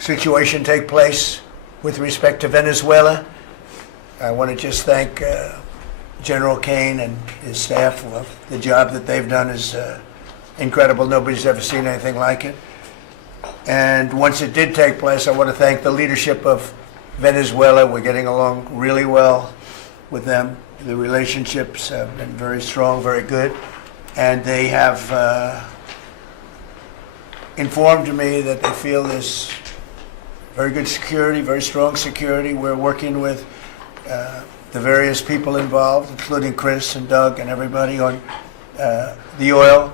situation take place with respect to Venezuela. I want to just thank General Kane and his staff. The job that they've done is incredible. Nobody's ever seen anything like it. And once it did take place, I want to thank the leadership of Venezuela. We're getting along really well with them. The relationships have been very strong, very good. And they have informed me that they feel there's very good security, very strong security. We're working with the various people involved, including Chris and Doug and everybody on the oil.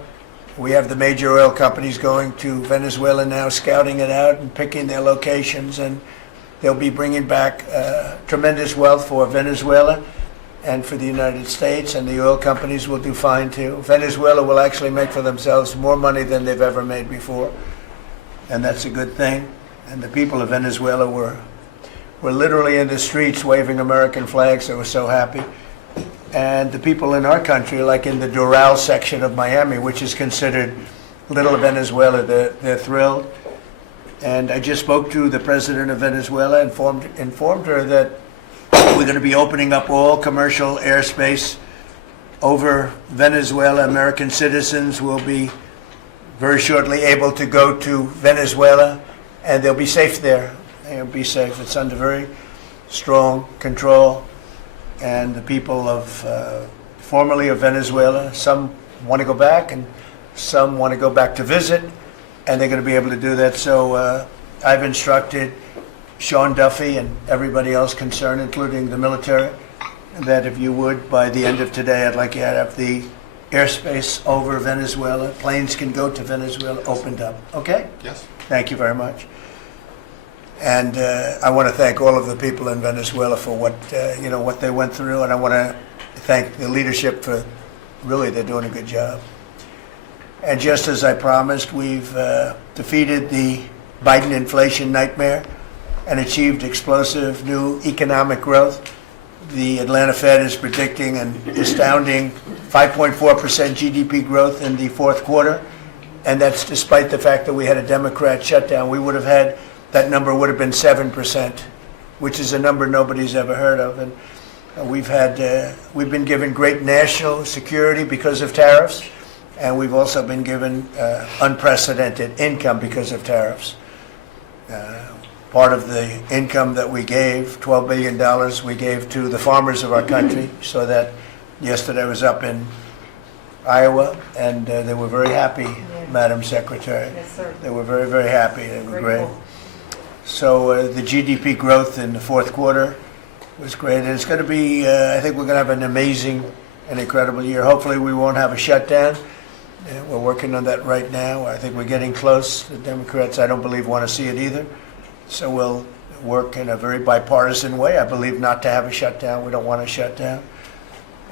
We have the major oil companies going to Venezuela now, scouting it out and picking their locations, and they'll be bringing back tremendous wealth for Venezuela and for the United States, and the oil companies will do fine too. Venezuela will actually make for themselves more money than they've ever made before, and that's a good thing. And the people of Venezuela were literally in the streets waving American flags. They were so happy. And the people in our country, like in the Doral section of Miami, which is considered Little Venezuela, they're thrilled. And I just spoke to the president of Venezuela, informed her that we're going to be opening up all commercial airspace over Venezuela. American citizens will be very shortly able to go to Venezuela, and they'll be safe there. They'll be safe. It's under very strong control. And the people of formerly of Venezuela, some want to go back and some want to go back to visit, and they're going to be able to do that. So I've instructed Sean Duffy and everybody else concerned, including the military, that if you would, by the end of today, I'd like you to have the airspace over Venezuela. Planes can go to Venezuela opened up. Okay? Yes. Thank you very much. And I want to thank all of the people in Venezuela for what they went through, and I want to thank the leadership for really they're doing a good job. And just as I promised, we've defeated the Biden inflation nightmare and achieved explosive new economic growth. The Atlanta Fed is predicting an astounding 5.4% GDP growth in the fourth quarter, and that's despite the fact that we had a Democrat shutdown. We would have had that number would have been 7%, which is a number nobody's ever heard of. And we've been given great national security because of tariffs, and we've also been given unprecedented income because of tariffs. Part of the income that we gave, $12 billion, we gave to the farmers of our country, so that yesterday I was up in Iowa, and they were very happy, Madam Secretary. Yes, sir. They were very, very happy. They were great. So the GDP growth in the fourth quarter was great. And it's going to be, I think we're going to have an amazing and incredible year. Hopefully we won't have a shutdown. We're working on that right now. I think we're getting close. The Democrats, I don't believe, want to see it either. So we'll work in a very bipartisan way, I believe, not to have a shutdown. We don't want a shutdown.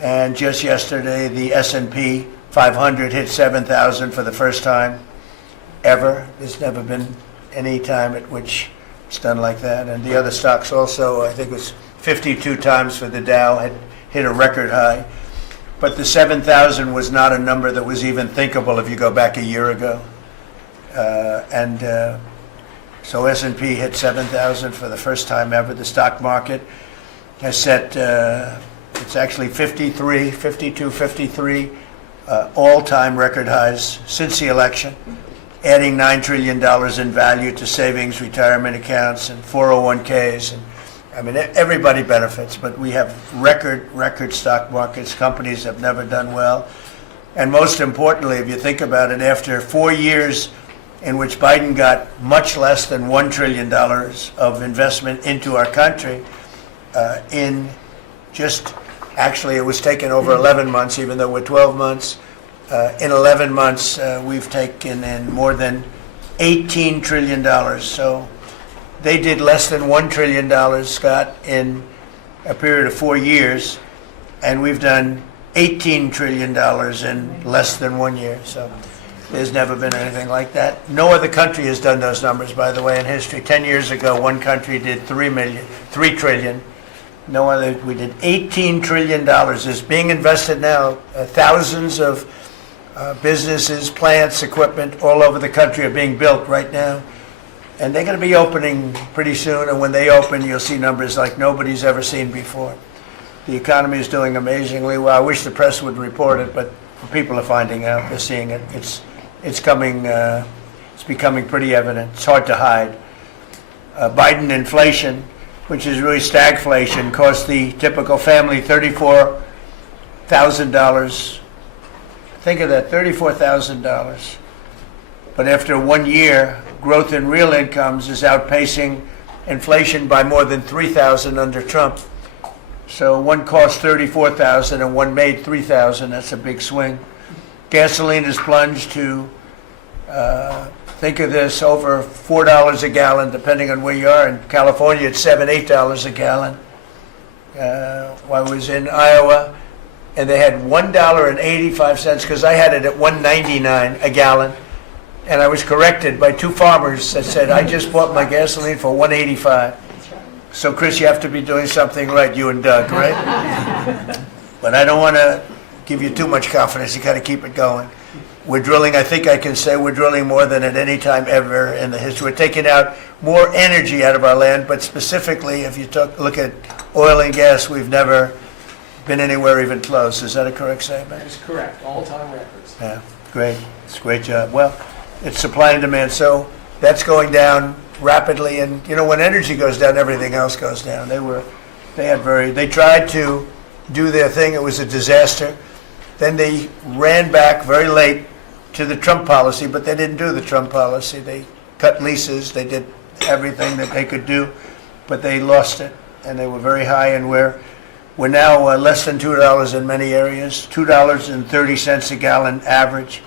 And just yesterday, the S&P 500 hit 7,000 for the first time ever. There's never been any time at which it's done like that. And the other stocks also, I think it was 52 times for the Dow, had hit a record high. But the 7,000 was not a number that was even thinkable if you go back a year ago. So S&P hit 7,000 for the first time ever. The stock market has set, it's actually 53 all-time record highs since the election, adding $9 trillion in value to savings, retirement accounts, and 401ks. And I mean, everybody benefits, but we have record stock markets. Companies have never done well. And most importantly, if you think about it, after 4 years in which Biden got much less than $1 trillion of investment into our country, actually it was taken over 11 months, even though we're 12 months. In 11 months, we've taken in more than $18 trillion. So they did less than $1 trillion, Scott, in a period of 4 years, and we've done $18 trillion in less than 1 year. So there's never been anything like that. No other country has done those numbers, by the way, in history. 10 years ago, one country did $3 trillion. No other. We did $18 trillion. Is being invested now. Thousands of businesses, plants, equipment all over the country are being built right now. And they're going to be opening pretty soon, and when they open, you'll see numbers like nobody's ever seen before. The economy is doing amazingly well. I wish the press would report it, but people are finding out. They're seeing it. It's coming. It's becoming pretty evident. It's hard to hide. Biden inflation, which is really stagflation, cost the typical family $34,000. Think of that, $34,000. But after 1 year, growth in real incomes is outpacing inflation by more than $3,000 under Trump. So one cost $34,000 and one made $3,000. That's a big swing. Gasoline has plunged to, think of this, over $4 a gallon, depending on where you are. In California, it's $7, $8 a gallon. I was in Iowa, and they had $1.85, because I had it at $1.99 a gallon. And I was corrected by two farmers that said, I just bought my gasoline for $1.85. So, Chris, you have to be doing something right, you and Doug, right? But I don't want to give you too much confidence. You got to keep it going. We're drilling, I think I can say, we're drilling more than at any time ever in the history. We're taking out more energy out of our land, but specifically, if you look at oil and gas, we've never been anywhere even close. Is that a correct statement? That is correct. All-time records. Yeah, great. It's a great job. Well, it's supply and demand, so that's going down rapidly, and you know, when energy goes down, everything else goes down. They tried to do their thing. It was a disaster. Then they ran back very late to the Trump policy, but they didn't do the Trump policy. They cut leases. They did everything that they could do, but they lost it, and they were very high, and we're now less than $2 in many areas, $2.30 a gallon average.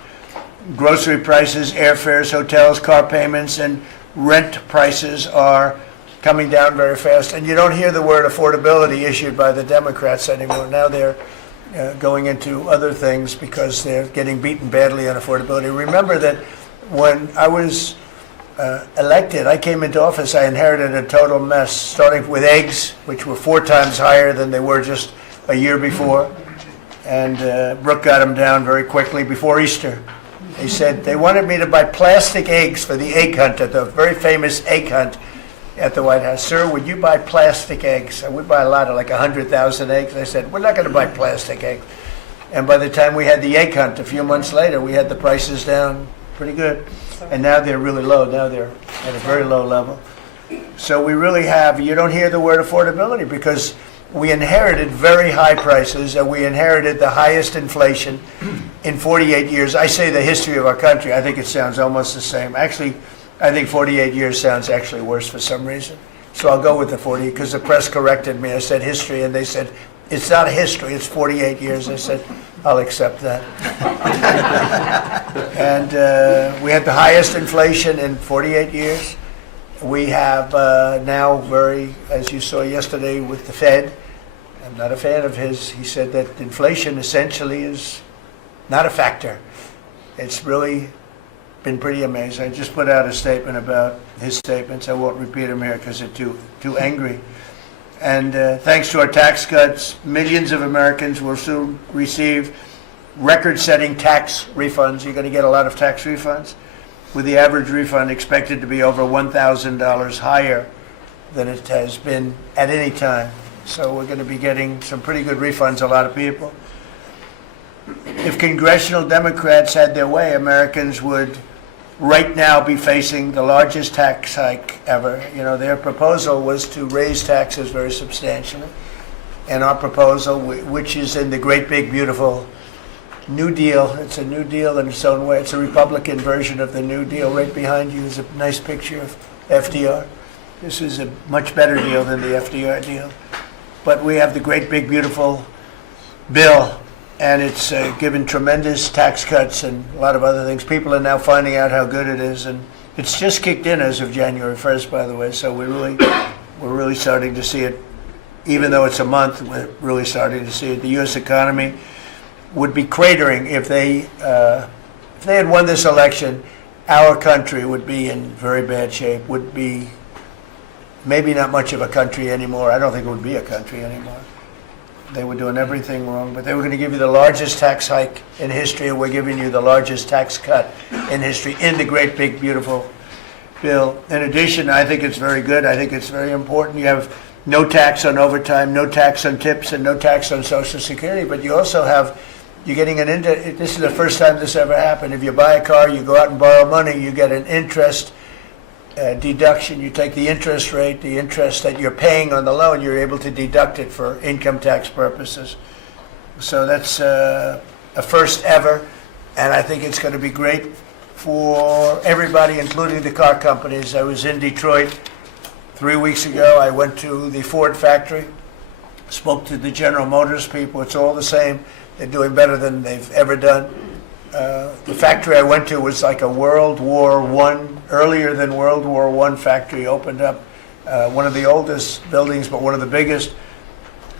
Grocery prices, airfares, hotels, car payments, and rent prices are coming down very fast. And you don't hear the word affordability issued by the Democrats anymore. Now they're going into other things because they're getting beaten badly on affordability. Remember that when I was elected, I came into office, I inherited a total mess, starting with eggs, which were 4 times higher than they were just a year before. And Brooke got them down very quickly before Easter. They said they wanted me to buy plastic eggs for the egg hunt, at the very famous egg hunt at the White House. Sir, would you buy plastic eggs? I would buy a lot, like 100,000 eggs. I said, we're not going to buy plastic eggs. And by the time we had the egg hunt a few months later, we had the prices down pretty good. And now they're really low. Now they're at a very low level. So we really have, you don't hear the word affordability because we inherited very high prices, and we inherited the highest inflation in 48 years. I say the history of our country. I think it sounds almost the same. Actually, I think 48 years sounds actually worse for some reason. So I'll go with the 40, because the press corrected me. I said history, and they said, it's not history, it's 48 years. I said, I'll accept that. And we had the highest inflation in 48 years. We have now as you saw yesterday with the Fed, I'm not a fan of his, he said that inflation essentially is not a factor. It's really been pretty amazing. I just put out a statement about his statements. I won't repeat them here because they're too angry. And thanks to our tax cuts, millions of Americans will soon receive record-setting tax refunds. You're going to get a lot of tax refunds, with the average refund expected to be over $1,000 higher than it has been at any time. So we're going to be getting some pretty good refunds, a lot of people. If congressional Democrats had their way, Americans would right now be facing the largest tax hike ever. You know, their proposal was to raise taxes very substantially. And our proposal, which is in the great big beautiful New Deal. It's a New Deal in its own way. It's a Republican version of the New Deal. Right behind you is a nice picture of FDR. This is a much better deal than the FDR deal. But we have the great big beautiful bill, and it's given tremendous tax cuts and a lot of other things. People are now finding out how good it is, and it's just kicked in as of January 1st, by the way. So we're really starting to see it. Even though it's a month, we're really starting to see it. The U.S. economy would be cratering if they had won this election. Our country would be in very bad shape, would be maybe not much of a country anymore. I don't think it would be a country anymore. They were doing everything wrong, but they were going to give you the largest tax hike in history, and we're giving you the largest tax cut in history in the great, big, beautiful bill. In addition, I think it's very good. I think it's very important. You have no tax on overtime, no tax on tips, and no tax on Social Security. But you also have, you're getting this is the first time this ever happened. If you buy a car, you go out and borrow money, you get an interest deduction. You take the interest rate, the interest that you're paying on the loan, you're able to deduct it for income tax purposes. So that's a first ever, and I think it's going to be great for everybody, including the car companies. I was in Detroit 3 weeks ago. I went to the Ford factory, spoke to the General Motors people. It's all the same. They're doing better than they've ever done. The factory I went to was like a World War I, earlier than World War I factory, opened up. One of the oldest buildings, but one of the biggest.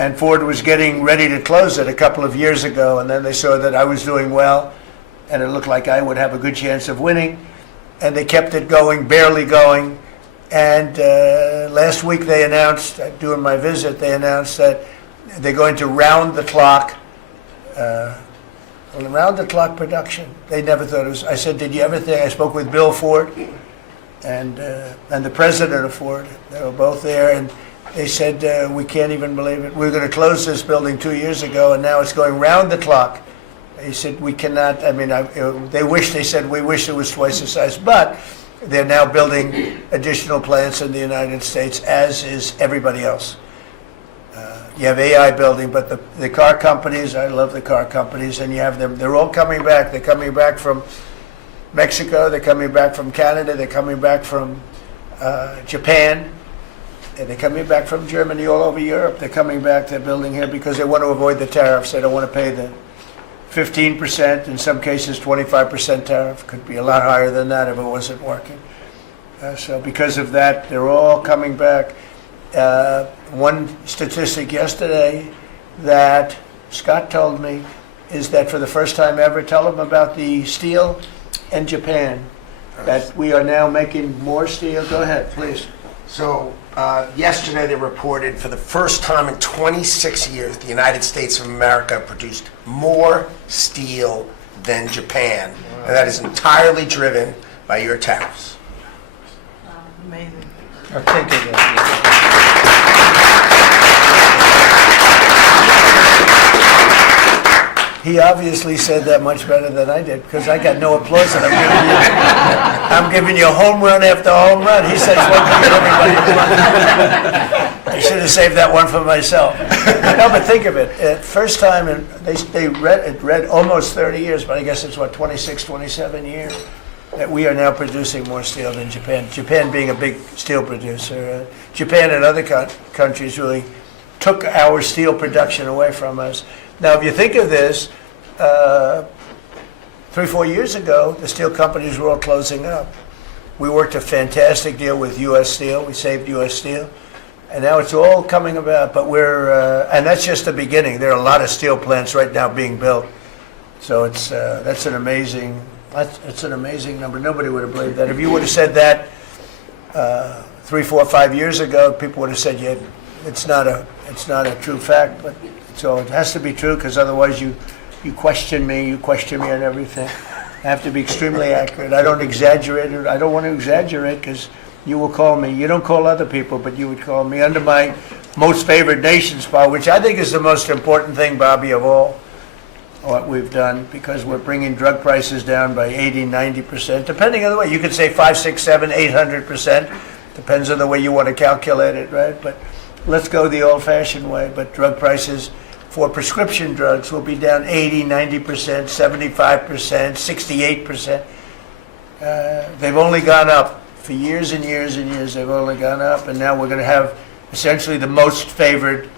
And Ford was getting ready to close it a couple of years ago, and then they saw that I was doing well, and it looked like I would have a good chance of winning. And they kept it going, barely going. And last week they announced, during my visit, they announced that they're going to round the clock production. They never thought it was. I said, did you ever think? I spoke with Bill Ford and the president of Ford. They were both there, and they said, we can't even believe it. We were going to close this building 2 years ago, and now it's going round the clock. He said, we cannot. I mean, they said, we wish it was twice the size, but they're now building additional plants in the United States, as is everybody else. You have AI building, but the car companies, I love the car companies, and you have them, they're all coming back. They're coming back from Mexico, they're coming back from Canada, they're coming back from Japan, and they're coming back from Germany, all over Europe. They're coming back, they're building here because they want to avoid the tariffs. They don't want to pay the 15%, in some cases 25% tariff. Could be a lot higher than that if it wasn't working. So because of that, they're all coming back. One statistic yesterday that Scott told me is that for the first time ever, tell them about the steel in Japan, that we are now making more steel. Go ahead, please. So yesterday they reported for the first time in 26 years, the United States of America produced more steel than Japan. Wow. And that is entirely driven by your tariffs. Amazing. I think of that. He obviously said that much better than I did, because I got no applause, and I'm giving you home run after home run. He says one to get everybody one. I should have saved that one for myself. No, but think of it. First time, and they read almost 30 years, but I guess it's 26, 27 years, that we are now producing more steel than Japan. Japan being a big steel producer. Japan and other countries really took our steel production away from us. Now, if you think of this, 3-4 years ago, the steel companies were all closing up. We worked a fantastic deal with U.S. Steel. We saved U.S. Steel. And now it's all coming about. But and that's just the beginning. There are a lot of steel plants right now being built. So that's an amazing number. Nobody would have believed that. If you would have said that 3, 4, 5 years ago, people would have said, yeah, it's not a true fact. But so it has to be true, because otherwise you question me on everything. I have to be extremely accurate. I don't exaggerate it. I don't want to exaggerate, because you will call me. You don't call other people, but you would call me under my most favored nation spot, which I think is the most important thing, Bobby, of all what we've done, because we're bringing drug prices down by 80, 90%, depending on the way. You could say 5, 6, 7, 800%. Depends on the way you want to calculate it, right? But let's go the old-fashioned way. But drug prices for prescription drugs will be down 80, 90%, 75%, 68%. They've only gone up for years and years and years. They've only gone up, and now we're going to have essentially the most favored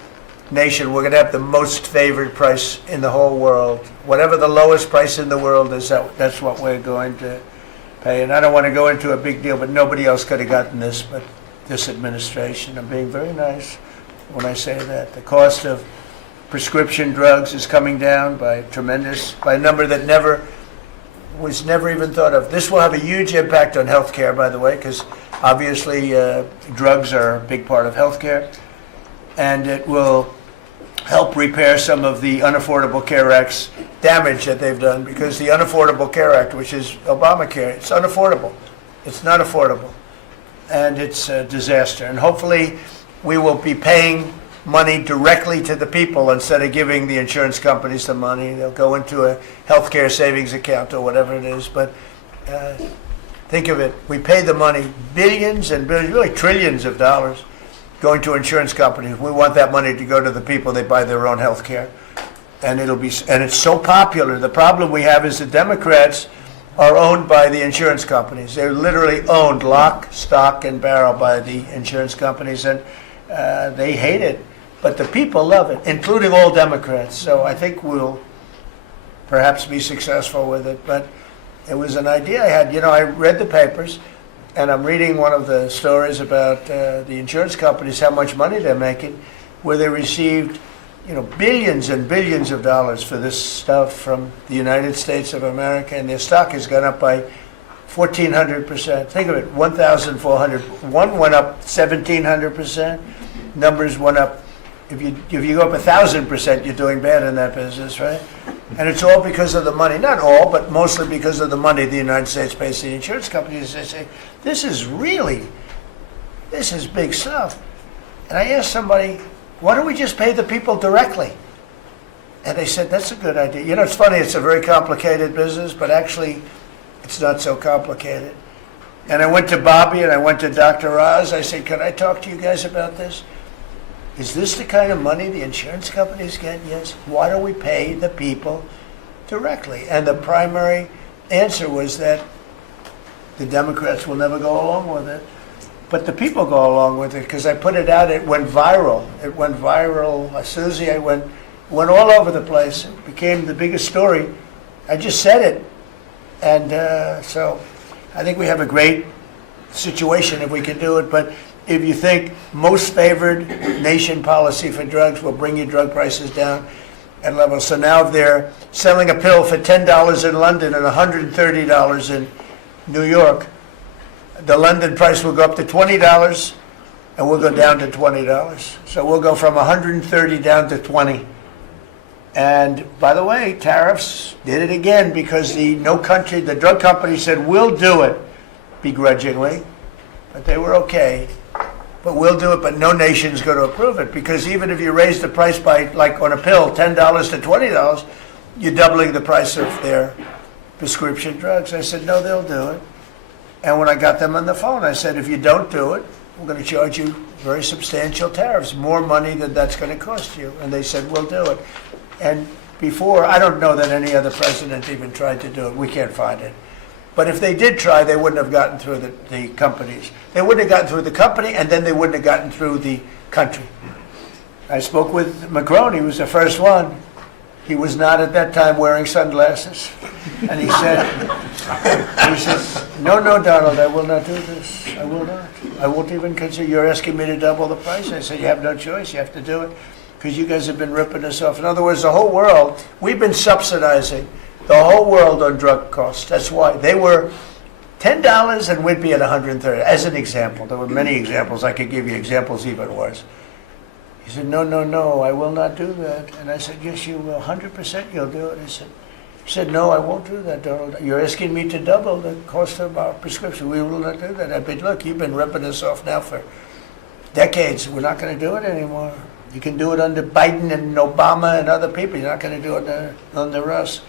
nation. We're going to have the most favored price in the whole world. Whatever the lowest price in the world is, that's what we're going to pay. And I don't want to go into a big deal, but nobody else could have gotten this but this administration. I'm being very nice when I say that. The cost of prescription drugs is coming down by a number that was never even thought of. This will have a huge impact on healthcare, by the way, because obviously drugs are a big part of healthcare, and it will help repair some of the Unaffordable Care Act's damage that they've done, because the Unaffordable Care Act, which is Obamacare, it's unaffordable. It's not affordable. and it's a disaster. And hopefully, we will be paying money directly to the people instead of giving the insurance companies the money. They'll go into a healthcare savings account or whatever it is. But think of it, we pay the money, billions and billions, really trillions of dollars going to insurance companies. We want that money to go to the people. They buy their own health care. And it's so popular. The problem we have is the Democrats are owned by the insurance companies. They're literally owned lock, stock, and barrel by the insurance companies, and they hate it. But the people love it, including all Democrats. So I think we'll perhaps be successful with it. But it was an idea I had. You know, I read the papers, and I'm reading one of the stories about the insurance companies, how much money they're making, where they received, you know, billions and billions of dollars for this stuff from the United States of America, and their stock has gone up by 1,400%. Think of it, 1,400. One went up 1,700%. Numbers went up. If you go up 1,000%, you're doing bad in that business, right? And it's all because of the money. Not all, but mostly because of the money the United States pays the insurance companies. They say, this is big stuff. And I asked somebody, why don't we just pay the people directly? And they said, that's a good idea. You know, it's funny, it's a very complicated business, but actually, it's not so complicated. And I went to Bobby and I went to Dr. Oz. I said, can I talk to you guys about this? Is this the kind of money the insurance companies get? Yes. Why don't we pay the people directly? And the primary answer was that the Democrats will never go along with it. But the people go along with it because I put it out. It went viral. It went viral. Susie, I went all over the place. It became the biggest story. I just said it. And so I think we have a great situation if we can do it. But if you think most favored nation policy for drugs will bring your drug prices down at levels. So now if they're selling a pill for $10 in London and $130 in New York, the London price will go up to $20 and we'll go down to $20. So we'll go from 130 down to 20. And by the way, tariffs did it again because the drug company said, we'll do it begrudgingly, but they were okay. But we'll do it, but no nation's going to approve it because even if you raise the price by, like on a pill, $10 to $20, you're doubling the price of their prescription drugs. I said, no, they'll do it. And when I got them on the phone, I said, if you don't do it, we're going to charge you very substantial tariffs, more money than that's going to cost you. And they said, we'll do it. And before, I don't know that any other president even tried to do it. We can't find it. But if they did try, they wouldn't have gotten through the companies. They wouldn't have gotten through the company, and then they wouldn't have gotten through the country. I spoke with Macron. He was the first one. He was not at that time wearing sunglasses. And he said, no, Donald, I will not do this. I will not. I won't even consider. You're asking me to double the price. I said, you have no choice. You have to do it because you guys have been ripping us off. In other words, the whole world, we've been subsidizing the whole world on drug costs. That's why they were $10 and we'd be at 130. As an example, there were many examples. I could give you examples even worse. He said, no, I will not do that. And I said, yes, you will. 100% you'll do it. He said, no, I won't do that, Donald. You're asking me to double the cost of our prescription. We will not do that. I said, look, you've been ripping us off now for decades. We're not going to do it anymore. You can do it under Biden and Obama and other people. You're not going to do it under us.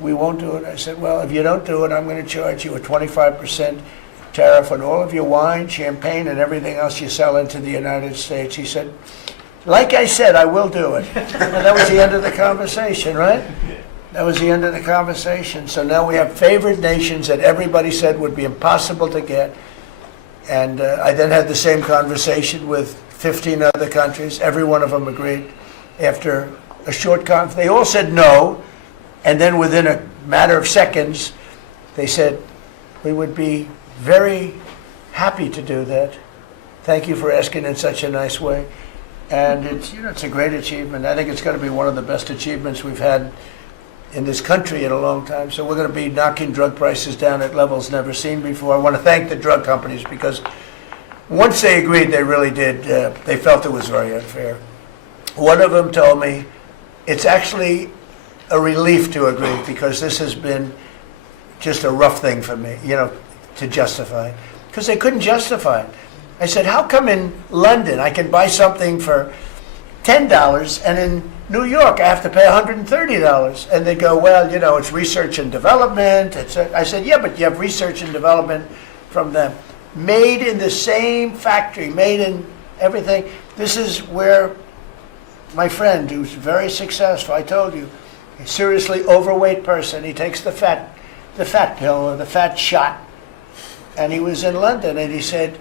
We won't do it. I said, well, if you don't do it, I'm going to charge you a 25% tariff on all of your wine, champagne, and everything else you sell into the United States. He said, like I said, I will do it. And that was the end of the conversation, right? That was the end of the conversation. So now we have favored nations that everybody said would be impossible to get. And I then had the same conversation with 15 other countries. Every one of them agreed. After a short conference, they all said no. And then within a matter of seconds, they said, we would be very happy to do that. Thank you for asking in such a nice way. And it's a great achievement. I think it's going to be one of the best achievements we've had in this country in a long time. So we're going to be knocking drug prices down at levels never seen before. I want to thank the drug companies because once they agreed, they really did. They felt it was very unfair. One of them told me it's actually a relief to agree because this has been just a rough thing for me, to justify. because they couldn't justify it. I said, how come in London I can buy something for $10 and in New York I have to pay $130? And they go, well, you know, it's research and development. I said, yeah, but you have research and development from them. Made in the same factory, made in everything. This is where my friend, who's very successful, I told you, a seriously overweight person, he takes the fat pill or the fat shot. And he was in London and he said,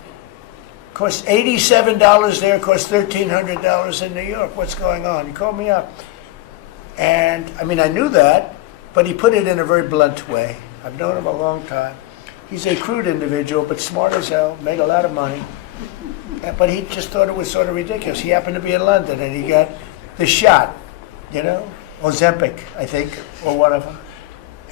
costs $87 there, costs $1,300 in New York. What's going on? He called me up. And, I mean, I knew that, but he put it in a very blunt way. I've known him a long time. He's a crude individual, but smart as hell, made a lot of money. But he just thought it was sort of ridiculous. He happened to be in London, and he got the shot, you know, Ozempic, I think, or one of them.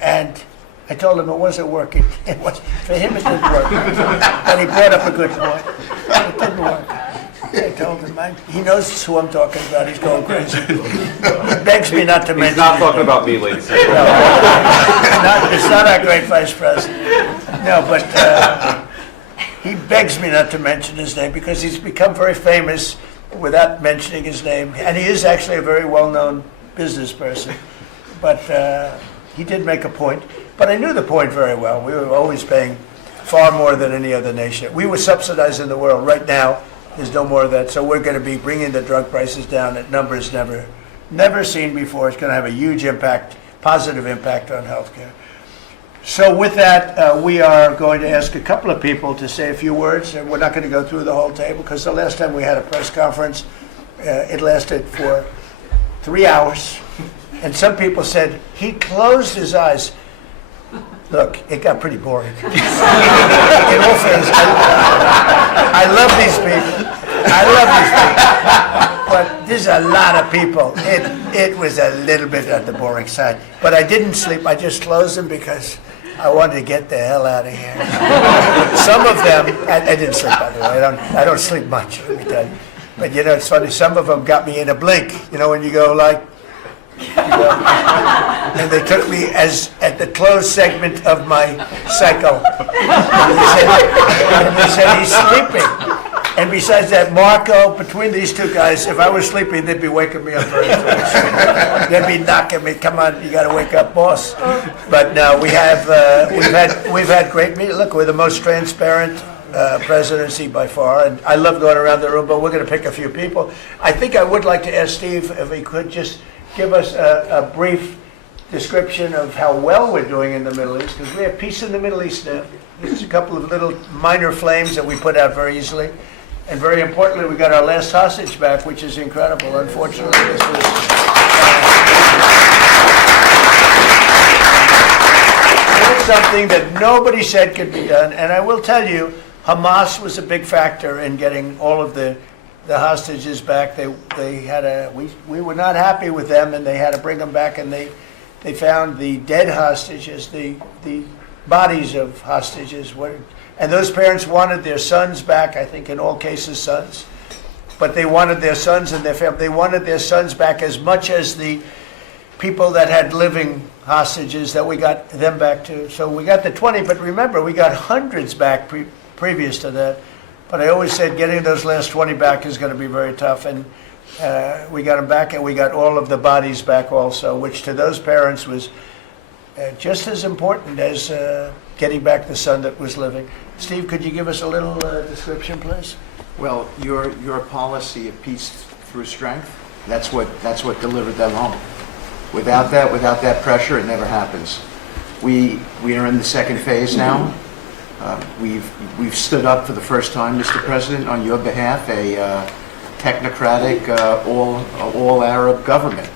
And I told him it wasn't working. It was, for him, it didn't work. But he brought up a good point. It didn't work. I told him, he knows who I'm talking about. He's going crazy. He begs me not to mention. He's not talking about me, ladies. No, it's not our great vice president. No, but he begs me not to mention his name because he's become very famous without mentioning his name. And he is actually a very well-known business person. But he did make a point. But I knew the point very well. We were always paying far more than any other nation. We were subsidizing the world. Right now, there's no more of that. So we're going to be bringing the drug prices down at numbers never seen before. It's going to have a huge impact, positive impact on healthcare. So with that, we are going to ask a couple of people to say a few words. And we're not going to go through the whole table because the last time we had a press conference, it lasted for 3 hours. And some people said he closed his eyes. Look, it got pretty boring. In all fairness, I love these people. But there's a lot of people. It was a little bit on the boring side. But I didn't sleep. I just closed them because I wanted to get the hell out of here. Some of them, I didn't sleep, by the way. I don't sleep much, let me tell you. But, you know, it's funny. Some of them got me in a blink. You know, when you go like, and they took me as at the closed segment of my cycle. And they said he's sleeping. And besides that, Marco, between these two guys, if I was sleeping, they'd be waking me up very fast. They'd be knocking me. Come on, you got to wake up, boss. But no, we've had great meetings. Look, we're the most transparent presidency by far, and I love going around the room. But we're going to pick a few people. I think I would like to ask Steve if he could just give us a brief description of how well we're doing in the Middle East, because we have peace in the Middle East now. There's a couple of little minor flames that we put out very easily. And very importantly, we got our last hostage back, which is incredible. Unfortunately, this was something that nobody said could be done. And I will tell you, Hamas was a big factor in getting all of the hostages back. We were not happy with them, and they had to bring them back, and they found the dead hostages, the bodies of hostages. And those parents wanted their sons back, I think in all cases sons. But they wanted their sons and their family. They wanted their sons back as much as the people that had living hostages that we got them back to. So we got the 20, but remember, we got hundreds back previous to that. But I always said getting those last 20 back is going to be very tough. And we got them back, and we got all of the bodies back also, which to those parents was just as important as getting back the son that was living. Steve, could you give us a little description, please? Well, your policy of peace through strength, that's what delivered them home. Without that pressure, it never happens. We are in the second phase now. We've stood up for the first time, Mr. President, on your behalf, a technocratic, all Arab government.